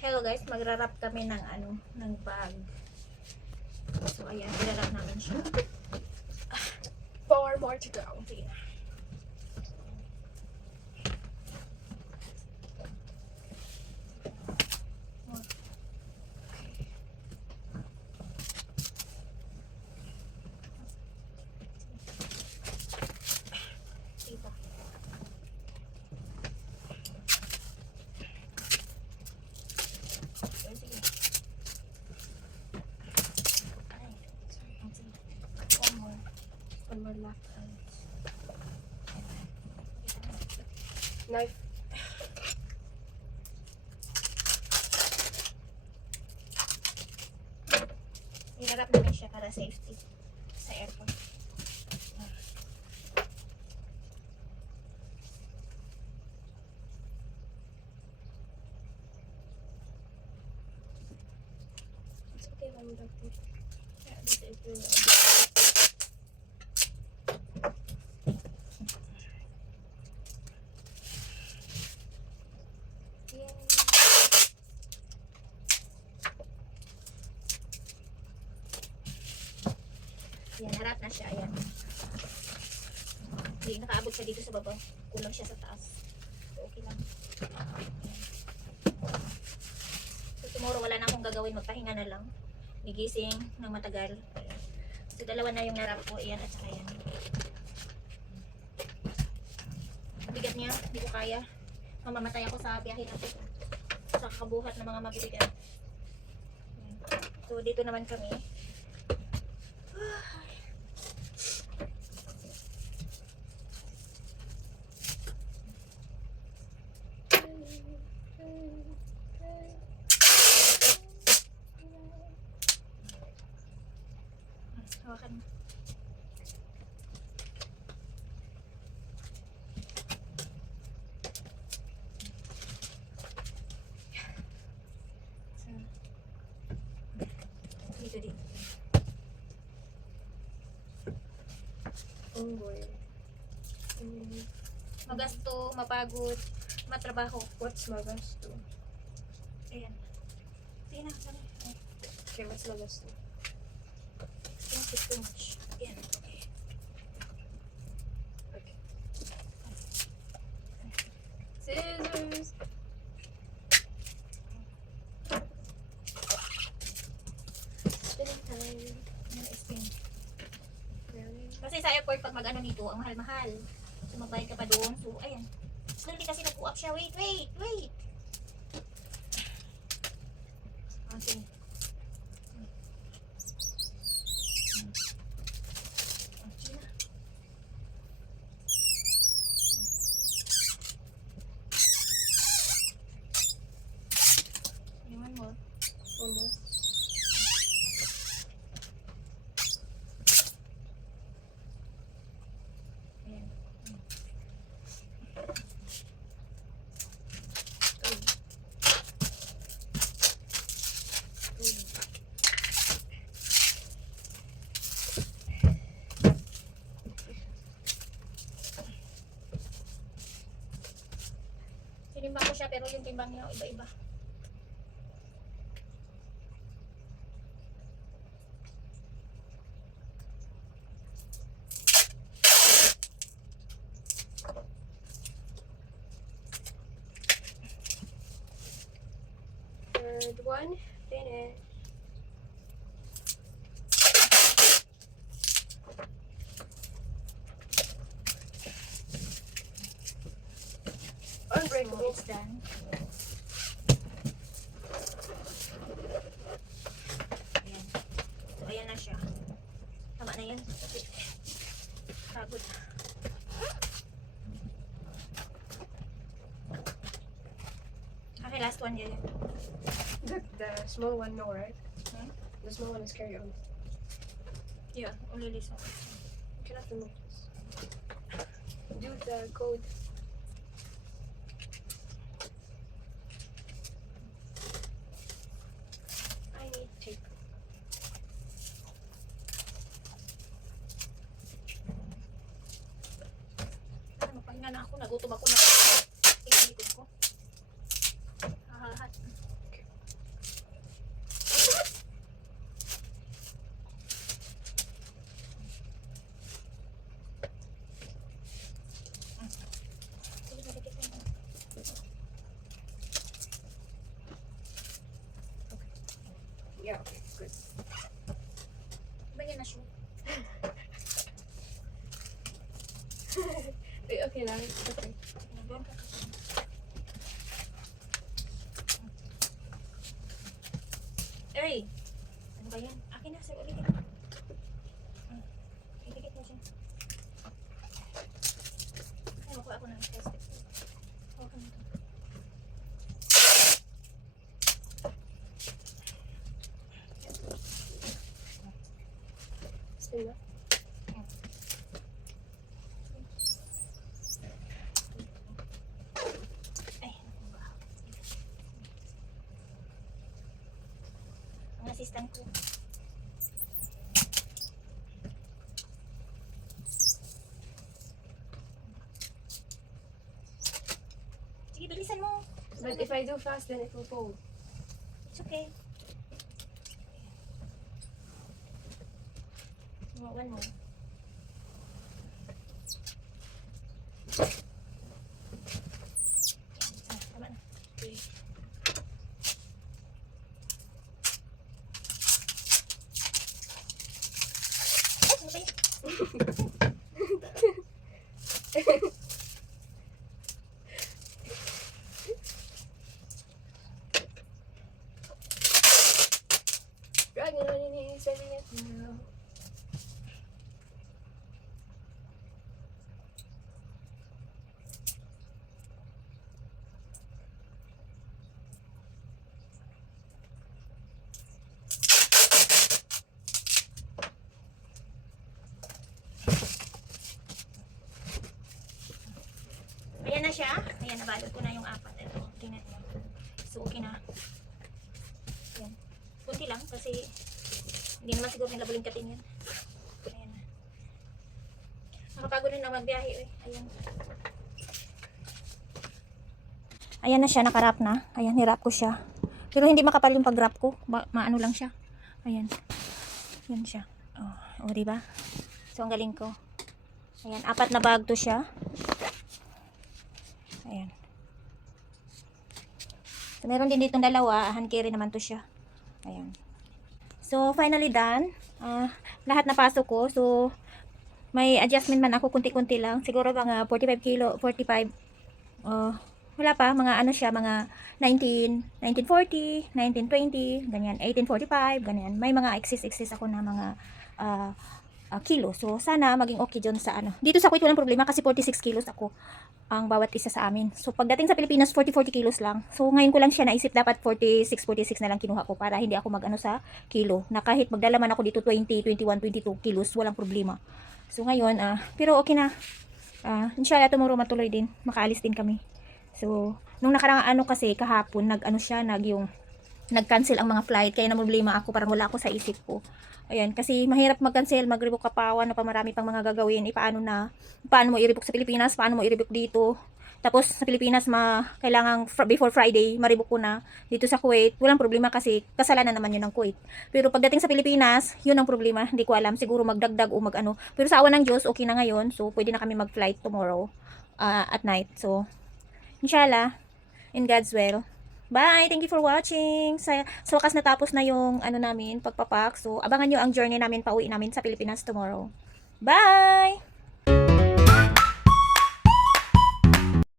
Hello guys, magra-wrap kami ng ng bag. So ayan, i-wrap namin siya. 4 more to go. Sige na. One more left. Knife. I-wrap namin siya para safety sa airport. It's okay, I'm doctor. Yeah, this is really yan, harap na siya. Ayan. Hindi, nakaabot siya dito sa baba. Kulang siya sa taas. So, okay lang. Ayan. So, tomorrow wala na akong gagawin. Magpahinga na lang. Gigising ng matagal. Ayan. So, dalawa na yung narap ko. Ayan at saka yan. Bigat niya. Hindi ko kaya. Mamamatay ako sa biyahe na ito. Sa kabuhat ng mga mabibigat. Ayan. So, dito naman kami. Hawakan mo. Dito, dito. Oh boy. Magasto, mapagod, matrabaho. What's magasto? Ayan. Sige na, sana. Okay, what's magasto? Expensive too much. Ayan, okay. Okay. Scissors! Spinning time. Ayan, spin. Kasi sa airport, pag mag-ano nito, ang mahal-mahal. So, magbayad ka pa doon. So, ayan. Slowly kasi nag-up siya. Wait, wait, wait. Okay. One more. One more. Ayan. Tinimbang ko siya pero yung timbang niya iba-iba. Third one. Finish. So, Unbreakable. it's done. Ayan. So, ayan na siya. Tama na yan. Pagod. Okay, last one yun. The small one, no, right? Hmm? The small one is carry on. Yeah, only this one. You cannot remove this. Do the code. I need tape. Magpahinga na ako. Nagutom ako na. Tingnan likod ko. Hahahat. Okay. Yeah, okay, good. Ba yan na shoot? Wait, okay lang. It's okay. Doon ka kasi. Ay! Ano ba yan? Akin na, sir. Ulitin mo. Idikit mo siya. Ay, makuha ako ng test. Okay na ito. Spin na. Ay, naku ba? Ang assistant ko. Sige, bilisan mo. But if I do fast, then it will fold. It's okay. One more. Tama na. Okay. Ay, ano ba yun? Drag it on your knees, setting it now. Ayan na siya. Ayan, nabalot ko na yung apat. Ito, tingnan niyo. So, okay na. Ayan. Kunti lang kasi hindi naman siguro nila bulingkatin yan. Ayan na. Nakapagod na magbiyahe eh. Ayan. Ayan na siya, nakarap na. Ayan, nirap ko siya. Pero hindi makapal yung pag-wrap ko. Maano lang siya. Ayan. Yan siya. Oh, diba? So, ang galing ko. Ayan, apat na bag to siya. Ayan. So, meron din ditong dalawa. Hand carry naman to siya. Ayan. So, finally done. Lahat na pasok ko. So, may adjustment man ako. Kunti-kunti lang. Siguro mga 45 kilo. 45. Wala pa. Mga ano siya. Mga 1940, 1920. Ganyan. 1845. Ganyan. May mga excess ako na mga kilo. So, sana maging okay dyan sa ano. Dito sa Kuwait walang problema kasi 46 kilos ako ang bawat isa sa amin. So, pagdating sa Pilipinas, 40 kilos lang. So, ngayon ko lang siya naisip dapat 46 na lang kinuha ko para hindi ako mag-ano sa kilo. Na kahit magdala man ako dito 20, 21, 22 kilos, walang problema. So, ngayon, pero okay na. Inshallah, tomorrow matuloy din. Makaalis din kami. So, nung nakarang ano kasi, kahapon, nag-cancel ang mga flight. Kaya na problema ako, parang wala ako sa isip ko. Ayan, kasi mahirap mag-cancel, mag-rebook ka pa, na pa marami pang mga gagawin. Paano mo i-rebook sa Pilipinas, paano mo i-rebook dito. Tapos sa Pilipinas, kailangan before Friday, ma-rebook ko na. Dito sa Kuwait, walang problema kasi kasalanan naman yun ng Kuwait. Pero pagdating sa Pilipinas, yun ang problema. Hindi ko alam, siguro magdagdag o mag-ano. Pero sa awa ng Diyos, okay na ngayon. So, pwede na kami mag-flight tomorrow at night. So, inshallah, in God's will. Bye! Thank you for watching. Sa wakas natapos na yung ano namin, pagpapak. So, abangan nyo ang journey namin, pauwi namin sa Pilipinas tomorrow. Bye!